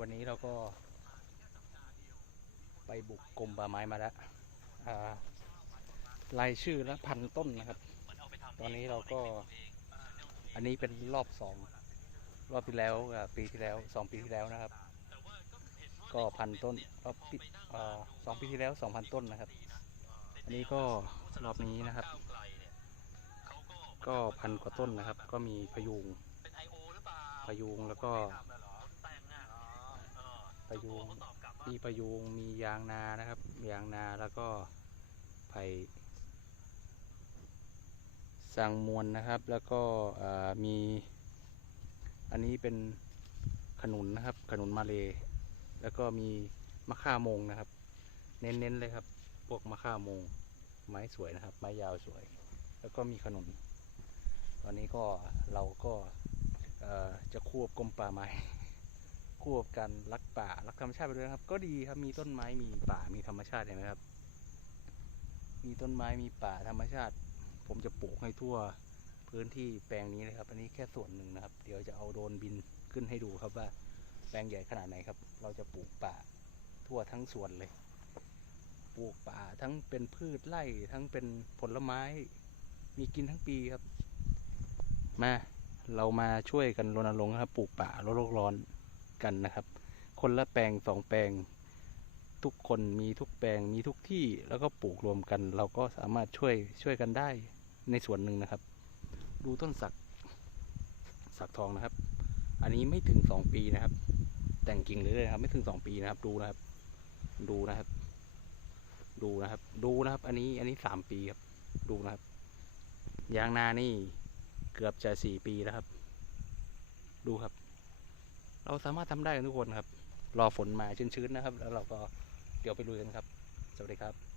วันนี้เราก็ไปบุกกรมป่าไม้มาแล้วอ่ารายชื่อและพันต้นนะครับ ตอนนี้เราก็ อันนี้เป็นรอบสองรอบที่แล้วปีที่แล้วสองปีที่แล้วนะครับ ก็พันต้นรอบสองปีที่แล้วสองพันต้นนะครับ อันนี้ก็รอบนี้นะครับ ก็พันกว่าต้นนะครับ ก็มีพยุงพยุงแล้วก็ ออพยุงเขาตอบกลับว่ามีพยุงมียางนานะครับ ยางนาแล้วก็ไผ่สังมวลนะครับ แล้วก็มีอันนี้เป็นขนุนนะครับ ขนุนมาเล แล้วก็มีมะข่ามงนะครับ เน้นๆเลยครับ พวกมะข่ามง ไม้สวยนะครับ ไม้ยาวสวย แล้วก็มีขนุน ตอนนี้ก็เราก็จะควบกรมป่าไม้ ควบกันรักป่ารักธรรมชาติไปด้วยนะครับ ก็ดีครับมีต้นไม้มีป่ามีธรรมชาติเห็นไหมครับ มีต้นไม้มีป่าธรรมชาติ ผมจะปลูกให้ทั่วพื้นที่แปลงนี้เลยครับ อันนี้แค่ส่วนหนึ่งนะครับ เดี๋ยวจะเอาโดรนบินขึ้นให้ดูครับว่าแปลงใหญ่ขนาดไหนครับ เราจะปลูกป่าทั่วทั้งสวนเลย ปลูกป่าทั้งเป็นพืชไร่ทั้งเป็นผลไม้ มีกินทั้งปีครับ มา เรามาช่วยกันรณรงค์ครับ ปลูกป่าลดโลกร้อน กันนะครับ คนละแปลงสองแปลง ทุกคนมีทุกแปลงมีทุกที่แล้วก็ปลูกรวมกัน เราก็สามารถช่วยช่วยกันได้ในส่วนหนึ่งนะครับ ดูต้นสักสักทองนะครับ อันนี้ไม่ถึงสองปีนะครับ แต่งกิ่งเลยๆนะครับไม่ถึงสองปีนะครับ ดูนะครับ ดูนะครับ ดูนะครับ ดูนะครับ อันนี้อันนี้สามปีครับ ดูนะครับ ยางนานี่เกือบจะสี่ปีแล้วครับ ดูครับ เราสามารถทำได้กันทุกคนครับ รอฝนมาชื้นๆนะครับ แล้วเราก็เดี๋ยวไปลุยกันครับ สวัสดีครับ